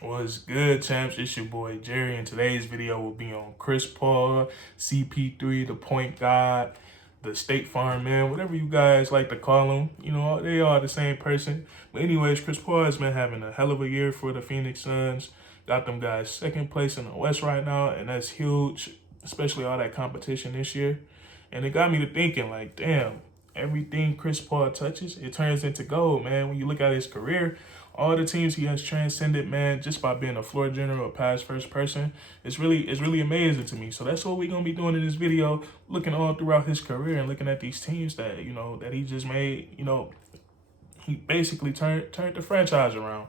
What's good, champs? It's your boy Jerry, and today's video will be on Chris Paul, CP3, the point guard, the State Farm man, whatever you guys like to call him. You know, they are the same person. But anyways, Chris Paul has been having a hell of a year for the Phoenix Suns. Got them guys second place in the West right now, and that's huge, especially all that competition this year. And it got me to thinking, like, damn, everything Chris Paul touches, it turns into gold, man. When you look at his career, all the teams he has transcended, man, just by being a floor general or pass first person, it's really amazing to me. So that's what we're gonna be doing in this video, looking all throughout his career and looking at these teams that that he just made. He basically turned the franchise around.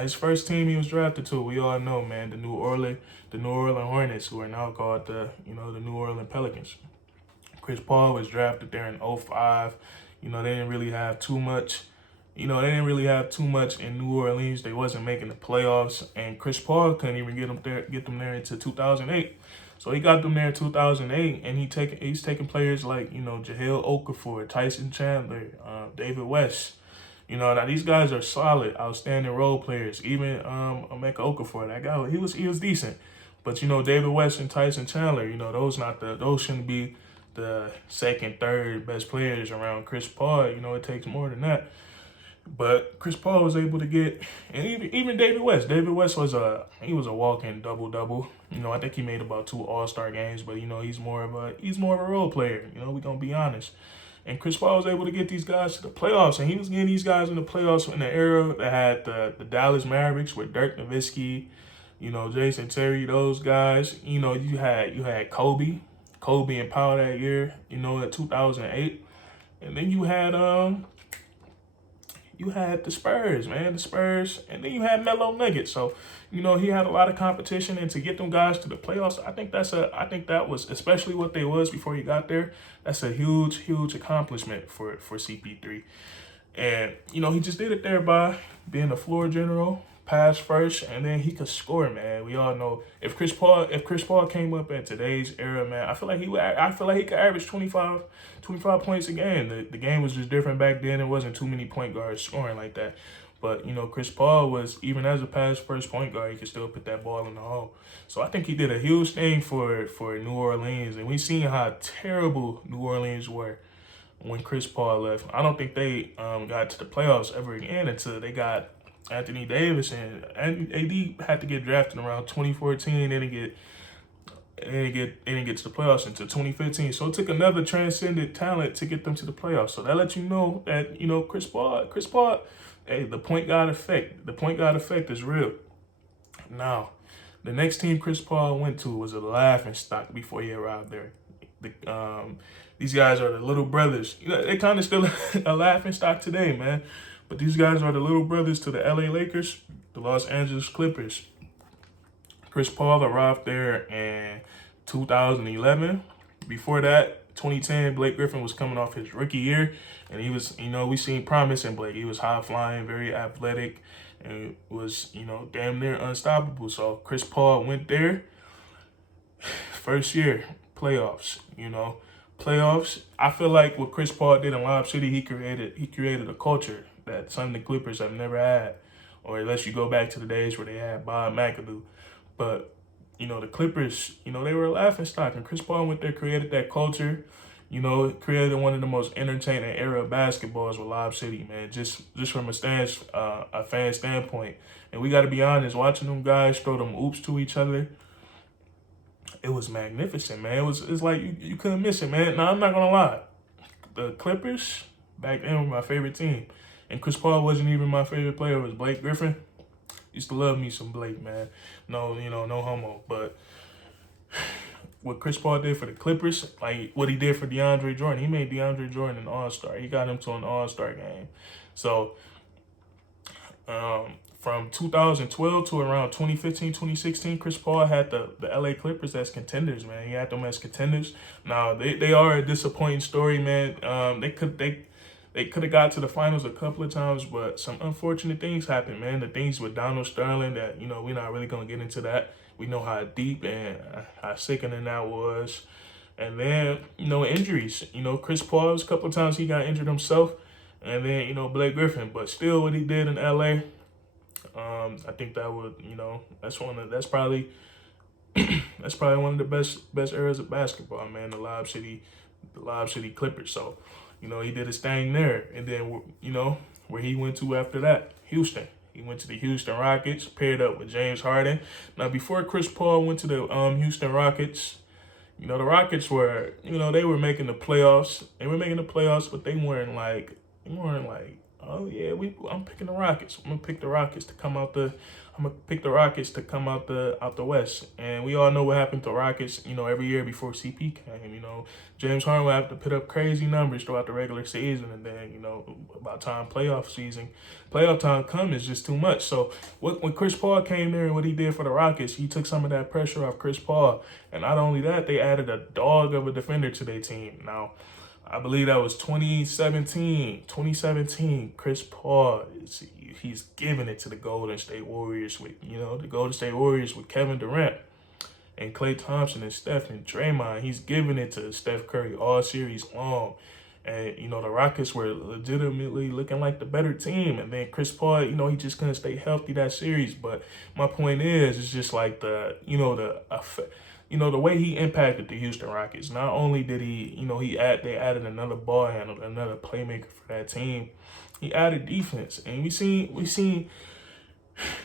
His first team he was drafted to, we all know, man, the New Orleans Hornets, who are now called the New Orleans Pelicans. Chris Paul was drafted there in '05. They didn't really have too much. They didn't really have too much in New Orleans. They wasn't making the playoffs, and Chris Paul couldn't even get them there into 2008. So he got them there in 2008, and he's taking players like Jahlil Okafor, Tyson Chandler, David West. Now these guys are solid, outstanding role players. Even Emeka Okafor, that guy, he was decent. But David West and Tyson Chandler, those shouldn't be the second, third best players around Chris Paul. It takes more than that. But Chris Paul was able to get, and even David West. David West was a walk-in double-double. I think he made about 2 All-Star games, but he's more of a role player. We're gonna be honest. And Chris Paul was able to get these guys to the playoffs, and he was getting these guys in the playoffs in the era that had the Dallas Mavericks with Dirk Nowitzki, Jason Terry, those guys. You had Kobe and Powell that year, in 2008, and then you had the Spurs, man, and then you had Melo Nuggets. So, he had a lot of competition, and to get them guys to the playoffs, I think that was, especially what they was before he got there, that's a huge, huge accomplishment for CP3. And he just did it there by being a floor general, pass first, and then he could score, man. We all know if Chris Paul came up in today's era, man, I feel like he could average 25 points a game. The game was just different back then. It wasn't too many point guards scoring like that. But Chris Paul was, even as a pass first point guard, he could still put that ball in the hole. So I think he did a huge thing for New Orleans, and we seen how terrible New Orleans were when Chris Paul left. I don't think they got to the playoffs ever again until they got Anthony Davis, and AD had to get drafted around 2014, and didn't get to the playoffs until 2015. So it took another transcendent talent to get them to the playoffs. So that lets you know that Chris Paul, hey, the point guard effect is real. Now, the next team Chris Paul went to was a laughing stock before he arrived there. These guys are the little brothers. They kind of still a laughing stock today, man. But these guys are the little brothers to the LA Lakers, the Los Angeles Clippers. Chris Paul arrived there in 2011. Before that, 2010, Blake Griffin was coming off his rookie year, and he was, we seen promise in Blake. He was high flying, very athletic, and was, damn near unstoppable. So Chris Paul went there. First year, playoffs, playoffs. I feel like what Chris Paul did in Lob City, he created a culture that some of the Clippers have never had, or unless you go back to the days where they had Bob McAdoo. But the Clippers, they were a laughing stock, and Chris Paul went there, created that culture. Created one of the most entertaining era of basketballs with Lob City, man. Just from a fan standpoint, and we got to be honest, watching them guys throw them oops to each other, it was magnificent, man. It's like you couldn't miss it, man. Now I'm not gonna lie, the Clippers back then were my favorite team, and Chris Paul wasn't even my favorite player. It was Blake Griffin. Used to love me some Blake, man. No, no homo. But what Chris Paul did for the Clippers, like what he did for DeAndre Jordan, he made DeAndre Jordan an All-Star. He got him to an All-Star game. So from 2012 to around 2015, 2016, Chris Paul had the LA Clippers as contenders, man. He had them as contenders. Now, they are a disappointing story, man. They could have got to the finals a couple of times, but some unfortunate things happened, man. The things with Donald Sterling that, we're not really going to get into that. We know how deep and how sickening that was. And then, injuries. Chris Paul, a couple of times he got injured himself. And then, Blake Griffin. But still, what he did in LA, I think that would, that's probably that's probably one of the best eras of basketball, man. The Lob City Clippers. So, he did his thing there, and then where he went to after that, Houston. He went to the Houston Rockets, paired up with James Harden. Now, before Chris Paul went to the Houston Rockets, the Rockets were, they were making the playoffs. They were making the playoffs, but they weren't like, oh yeah, I'm picking the Rockets. I'm gonna pick the Rockets to come out the West. And we all know what happened to Rockets, every year before CP came. James Harden would have to put up crazy numbers throughout the regular season, and then, about time playoff time come is just too much. So when Chris Paul came there and what he did for the Rockets, he took some of that pressure off Chris Paul. And not only that, they added a dog of a defender to their team. Now, I believe that was 2017. Chris Paul, he's giving it to the Golden State Warriors with Kevin Durant and Klay Thompson and Steph and Draymond. He's giving it to Steph Curry all series long. And, the Rockets were legitimately looking like the better team. And then Chris Paul, he just couldn't stay healthy that series. But my point is, it's just like the way he impacted the Houston Rockets. Not only did they added another ball handler, another playmaker for that team. He added defense, and we seen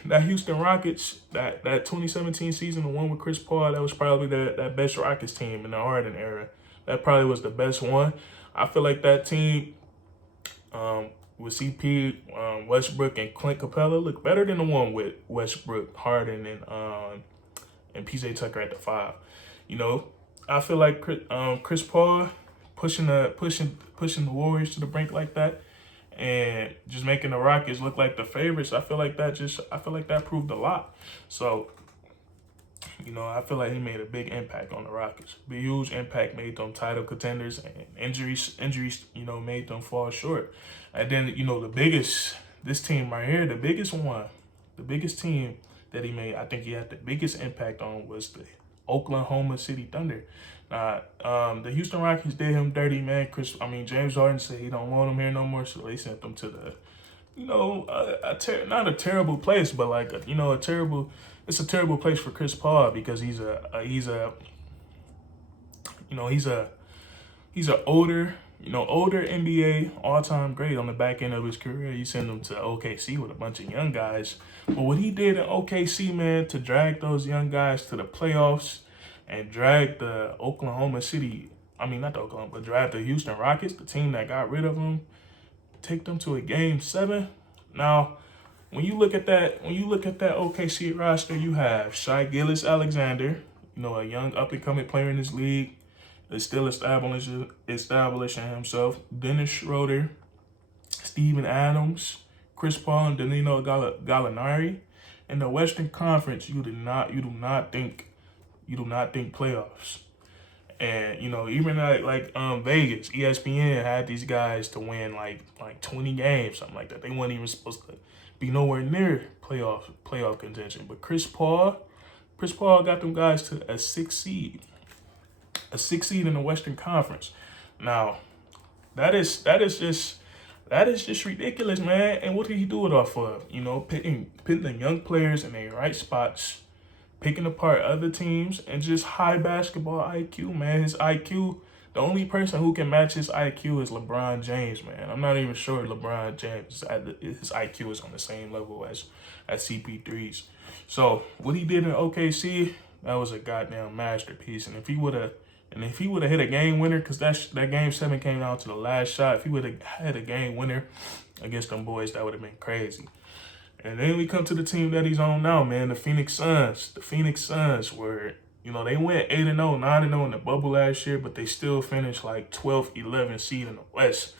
that Houston Rockets, that 2017 season, the one with Chris Paul, that was probably that best Rockets team in the Harden era. That probably was the best one. I feel like that team with CP, Westbrook, and Clint Capella looked better than the one with Westbrook, Harden, and PJ Tucker at the 5. I feel like Chris Paul pushing the Warriors to the brink like that, and just making the Rockets look like the favorites. I feel like that proved a lot. So, I feel like he made a big impact on the Rockets. A huge impact, made them title contenders, and injuries, made them fall short. And then, this team right here, the biggest team that he made, I think he had the biggest impact on, was the Oklahoma City Thunder. The Houston Rockets did him dirty, man. James Harden said he don't want him here no more, so they sent him to the, not a terrible place, but like it's a terrible place for Chris Paul, because he's an older NBA all-time great on the back end of his career. You send him to OKC with a bunch of young guys. But what he did in OKC, man, to drag those young guys to the playoffs and drag the drag the Houston Rockets, the team that got rid of him, take them to a Game 7. Now, when you look at that OKC roster, you have Shai Gilgeous-Alexander, a young up-and-coming player in this league, is still establishing himself. Dennis Schroeder, Steven Adams, Chris Paul, and Danilo Gallinari. In the Western Conference, you do not think playoffs. And even like Vegas, ESPN had these guys to win like 20 games, something like that. They weren't even supposed to be nowhere near playoff contention. But Chris Paul got them guys to a 6 seed. A 6 seed in the Western Conference. Now, that is just ridiculous, man. And what did he do it off of? Putting the young players in their right spots, picking apart other teams, and just high basketball IQ, man. His IQ, the only person who can match his IQ is LeBron James, man. I'm not even sure LeBron James, his IQ is on the same level as CP3's. So what he did in OKC, that was a goddamn masterpiece. And if he would have hit a game winner, because that Game 7 came down to the last shot, if he would have had a game winner against them boys, that would have been crazy. And then we come to the team that he's on now, man, the Phoenix Suns. The Phoenix Suns were, they went 8-0, 9-0 in the bubble last year, but they still finished like 12th, 11th seed in the West.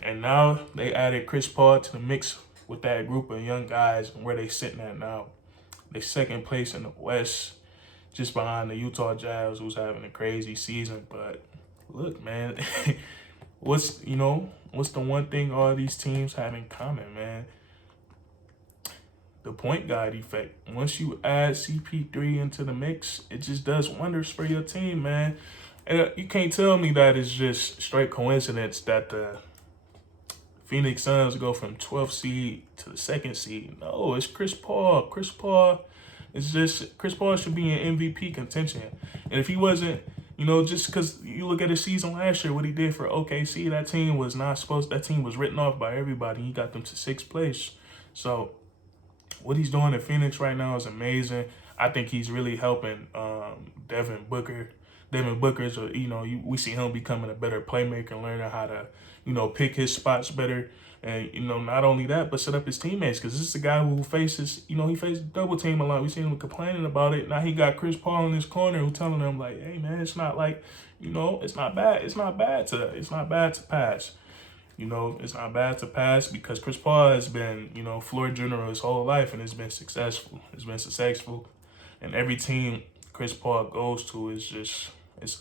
And now they added Chris Paul to the mix with that group of young guys, and where they sitting at now. They second place in the West, just behind the Utah Jazz, who's having a crazy season. But look, man, what's the one thing all these teams have in common, man? The point guard effect. Once you add CP3 into the mix, it just does wonders for your team, man. And you can't tell me that it's just straight coincidence that the Phoenix Suns go from 12th seed to the 2nd seed. No, it's Chris Paul. Chris Paul should be in MVP contention. And if he wasn't, you know, just because you look at his season last year, what he did for OKC, that team was written off by everybody. He got them to 6th place. So what he's doing in Phoenix right now is amazing. I think he's really helping Devin Booker. Devin Booker's, we see him becoming a better playmaker, learning how to, pick his spots better. And, not only that, but set up his teammates. Because this is a guy who faces, he faces double team a lot. We seen him complaining about it. Now he got Chris Paul in his corner who telling him like, hey man, it's not like, it's not bad. It's not bad to pass. It's not bad to pass because Chris Paul has been, floor general his whole life and it's been successful. And every team Chris Paul goes to is just, it's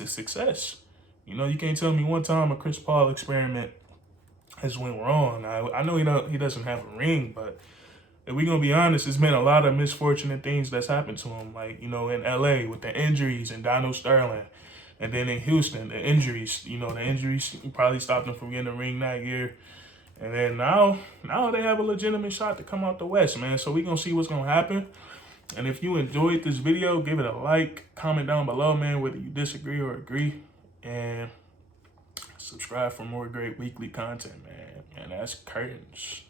a success. You can't tell me one time a Chris Paul experiment has went wrong. I know he doesn't have a ring, but if we're going to be honest, it's been a lot of misfortune and things that's happened to him. Like, in LA with the injuries and Donald Sterling. And then in Houston, the injuries probably stopped him from getting a ring that year. And then now they have a legitimate shot to come out the West, man. So we're going to see what's going to happen. And if you enjoyed this video, give it a like, comment down below, man, whether you disagree or agree. And subscribe for more great weekly content, man. And that's curtains.